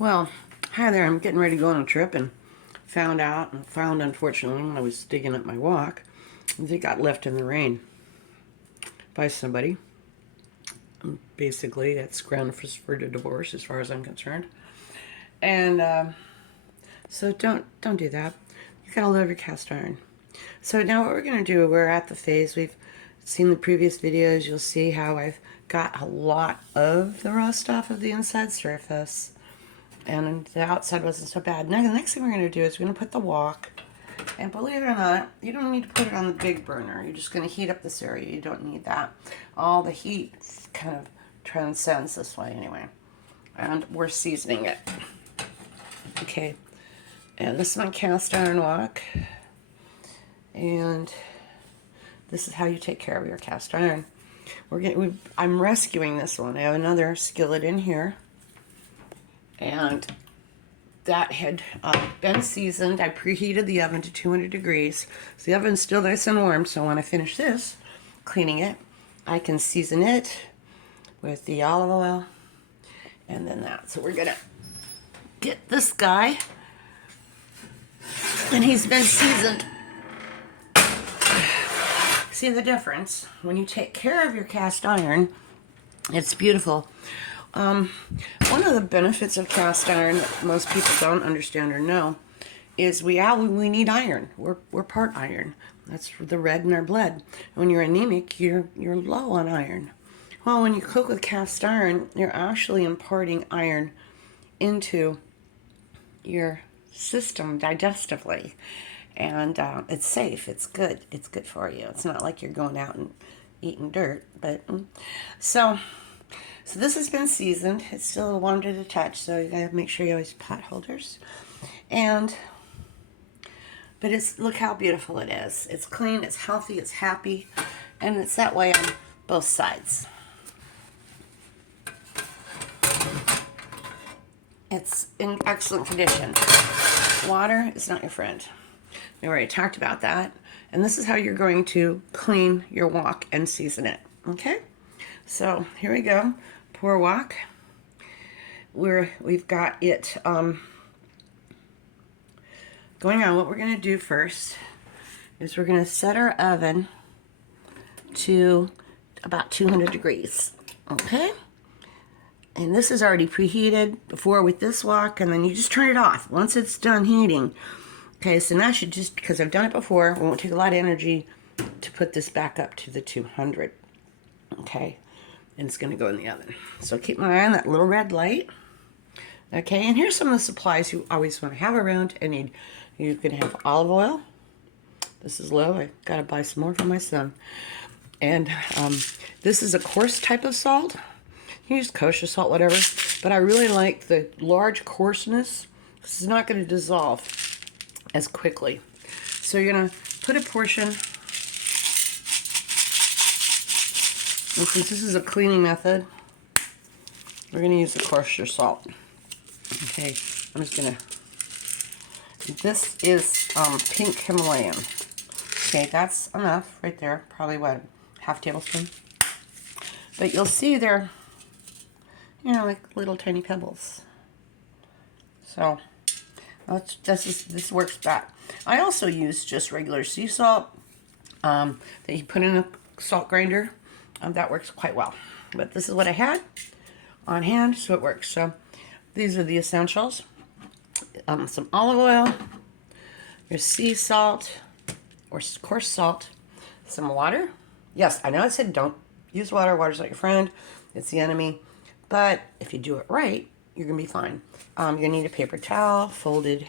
Well, hi there. I'm getting ready to go on a trip and found unfortunately when I was digging up my walk, they got left in the rain by somebody. Basically, that's ground for the divorce as far as I'm concerned. And so don't do that. You gotta love your cast iron. So now what we're gonna do, we're at the phase. We've seen the previous videos. You'll see how I've got a lot of the rust off of the inside surface. And the outside wasn't so bad. Now the next thing we're going to do is we're going to put the wok. And believe it or not, you don't need to put it on the big burner. You're just going to heat up this area. You don't need that. All the heat kind of transcends this way anyway. And we're seasoning it. Okay. And this is my cast iron wok. And this is how you take care of your cast iron. I'm rescuing this one. I have another skillet in here. And that had been seasoned. I preheated the oven to 200 degrees. So the oven's still nice and warm. So when I finish this, cleaning it, I can season it with the olive oil and then that. So we're gonna get this guy, and he's been seasoned. See the difference? When you take care of your cast iron, it's beautiful. One of the benefits of cast iron that most people don't understand or know is we need iron. We're part iron. That's the red in our blood. When you're anemic, you're low on iron. Well, when you cook with cast iron, you're actually imparting iron into your system digestively, and it's safe. It's good. It's good for you. It's not like you're going out and eating dirt. But so this has been seasoned. It's still warm to the touch, so you gotta make sure you always pot holders. But look how beautiful it is. It's clean, it's healthy, it's happy, and it's that way on both sides. It's in excellent condition. Water is not your friend. We already talked about that. And this is how you're going to clean your wok and season it. Okay? So here we go. Pour wok. We've got it going on. What we're going to do first is we're going to set our oven to about 200 degrees. Okay? And this is already preheated before with this wok, and then you just turn it off once it's done heating. Okay, so now should just, because I've done it before, it won't take a lot of energy to put this back up to the 200. Okay, and it's going to go in the oven. So keep my eye on that little red light. Okay, and here's some of the supplies you always want to have around. And you can have olive oil. This is low. I got to buy some more for my son. And this is a coarse type of salt. You use kosher salt, whatever. But I really like the large coarseness. This is not going to dissolve as quickly. So you're going to put a portion. And since this is a cleaning method, we're going to use the kosher salt. Okay, I'm just going to. This is pink Himalayan. Okay, that's enough right there. Probably what, half tablespoon. But you'll see they're, like little tiny pebbles. So this works back. I also use just regular sea salt that you put in a salt grinder. That works quite well. But this is what I had on hand, so it works. So these are the essentials. Some olive oil, your sea salt or coarse salt, some water. Yes, I know I said don't use water. Water's not your friend. It's the enemy. But if you do it right, you're going to be fine. You're going to need a paper towel folded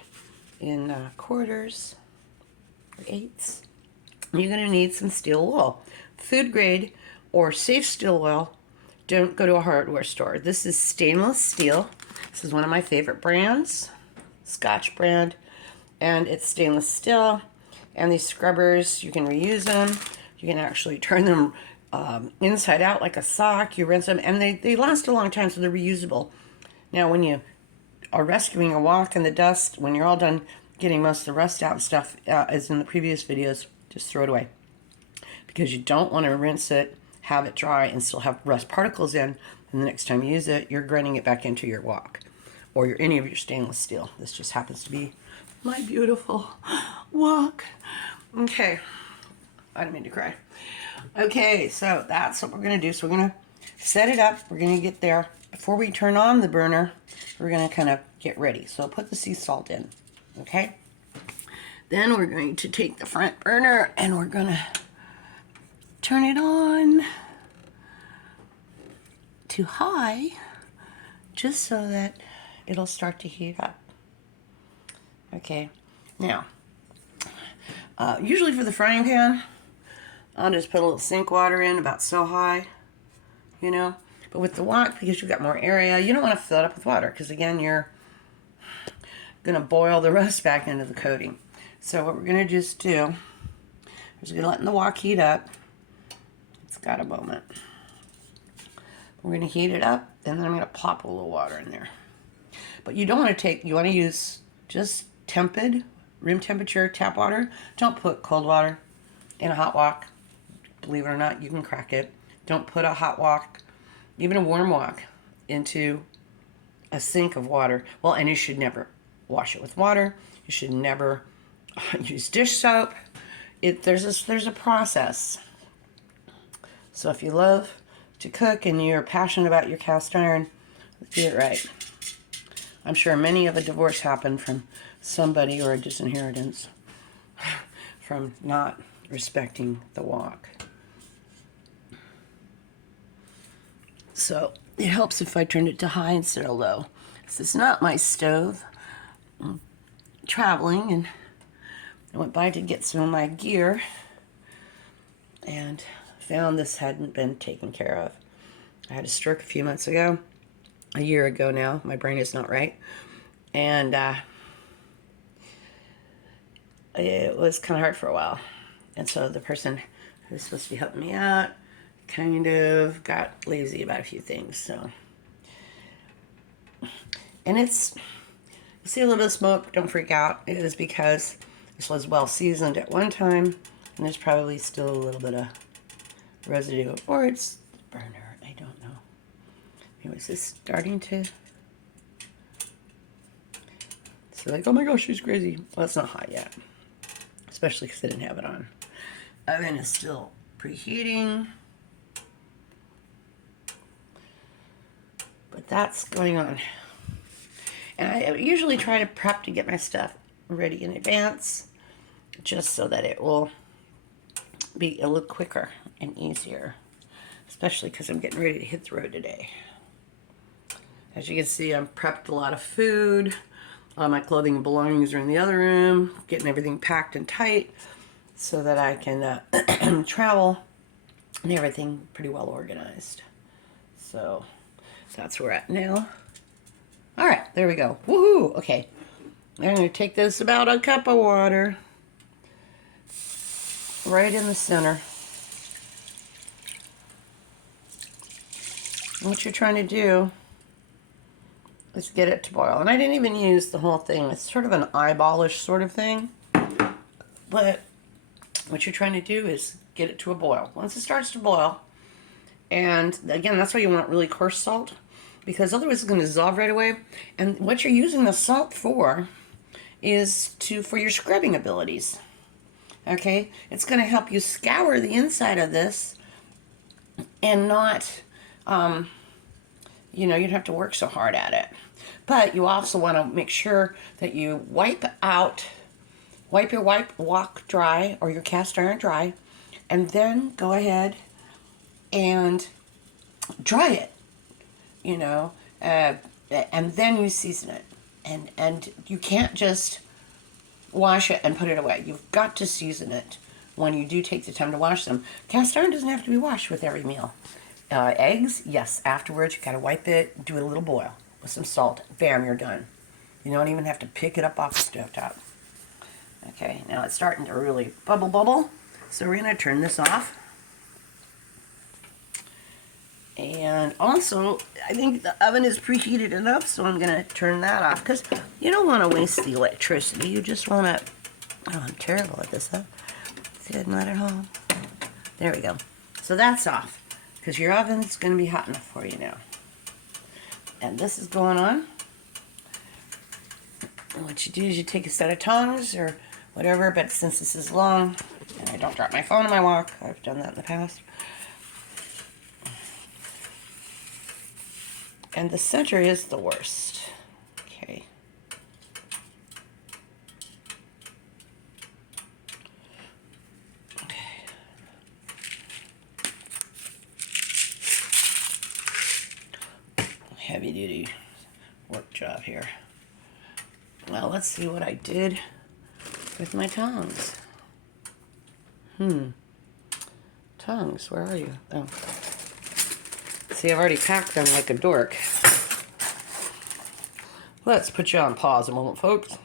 in quarters or eighths. You're going to need some steel wool. Food grade or safe steel wool. Don't go to a hardware store. This is stainless steel. This is one of my favorite brands, Scotch brand, and it's stainless steel. And these scrubbers, you can reuse them. You can actually turn them inside out like a sock. You rinse them, and they last a long time, so they're reusable. Now, when you are rescuing a wok in the dust, when you're all done getting most of the rust out and stuff, as in the previous videos, just throw it away. Because you don't want to rinse it, have it dry, and still have rust particles in, and the next time you use it, you're grinding it back into your wok. or any of your stainless steel. This just happens to be my beautiful wok. Okay, I didn't mean to cry. Okay, so that's what we're gonna do. So we're gonna set it up. We're gonna get there. Before we turn on the burner, we're gonna kind of get ready. So I'll put the sea salt in, okay? Then we're going to take the front burner and we're gonna turn it on to high, just so that it'll start to heat up. Okay, now, usually for the frying pan, I'll just put a little sink water in about so high, you know. But with the wok, because you've got more area, you don't want to fill it up with water, because again, you're going to boil the rest back into the coating. So what we're going to just do is we're going to let the wok heat up. It's got a moment. We're going to heat it up, and then I'm going to pop a little water in there. But you don't want to you want to use just tepid, room temperature tap water. Don't put cold water in a hot wok. Believe it or not, you can crack it. Don't put a hot wok, even a warm wok, into a sink of water. Well, and you should never wash it with water. You should never use dish soap. There's a process. So if you love to cook and you're passionate about your cast iron, do it right. I'm sure many of a divorce happened from somebody, or a disinheritance from not respecting the wok. So it helps if I turn it to high instead of low. This is not my stove. I'm traveling, and I went by to get some of my gear and found this hadn't been taken care of. I had a stroke a few months ago, a year ago now. My brain is not right. And it was kind of hard for a while. And so the person who was supposed to be helping me out kind of got lazy about a few things. So, and it's, you see a little bit of smoke, don't freak out. It is because this was well seasoned at one time, and there's probably still a little bit of residue, or it's the burner, I don't know. Anyways, it's starting to, so like, oh my gosh, she's crazy. Well, it's not hot yet, especially because I didn't have it on. Oven is still preheating, but that's going on. And I usually try to prep to get my stuff ready in advance, just so that it will be a little quicker and easier, especially because I'm getting ready to hit the road today. As you can see, I've prepped a lot of food. All my clothing and belongings are in the other room, getting everything packed and tight so that I can travel, and everything pretty well organized. So that's where we're at now. All right, there we go. Woohoo! Okay, I'm going to take this about a cup of water right in the center. And what you're trying to do is get it to boil. And I didn't even use the whole thing. It's sort of an eyeballish sort of thing. But what you're trying to do is get it to a boil. Once it starts to boil, and again, that's why you want really coarse salt, because otherwise it's going to dissolve right away. And what you're using the salt for is for your scrubbing abilities. Okay? It's going to help you scour the inside of this and not, you know, you don't have to work so hard at it. But you also want to make sure that you wipe your wok dry, or your cast iron dry, and then go ahead and dry it, you know, and then you season it. And you can't just wash it and put it away. You've got to season it when you do take the time to wash them. Cast iron doesn't have to be washed with every meal. Eggs, yes, afterwards you gotta wipe it, do a little boil with some salt. Bam, you're done. You don't even have to pick it up off the stovetop. Okay, now it's starting to really bubble. So we're gonna turn this off. And also, I think the oven is preheated enough, so I'm gonna turn that off, because you don't want to waste the electricity. You just want to, oh, I'm terrible at this, huh? See, I'm not at home. There we go. So that's off, because your oven's gonna be hot enough for you now. And this is going on. And what you do is you take a set of tongs or whatever, but since this is long, and I don't drop my phone in my walk, I've done that in the past. And the center is the worst. Okay. Heavy duty work job here. Well, let's see what I did with my tongs. Tongs, where are you? Oh. See, I've already packed them like a dork. Let's put you on pause a moment, folks.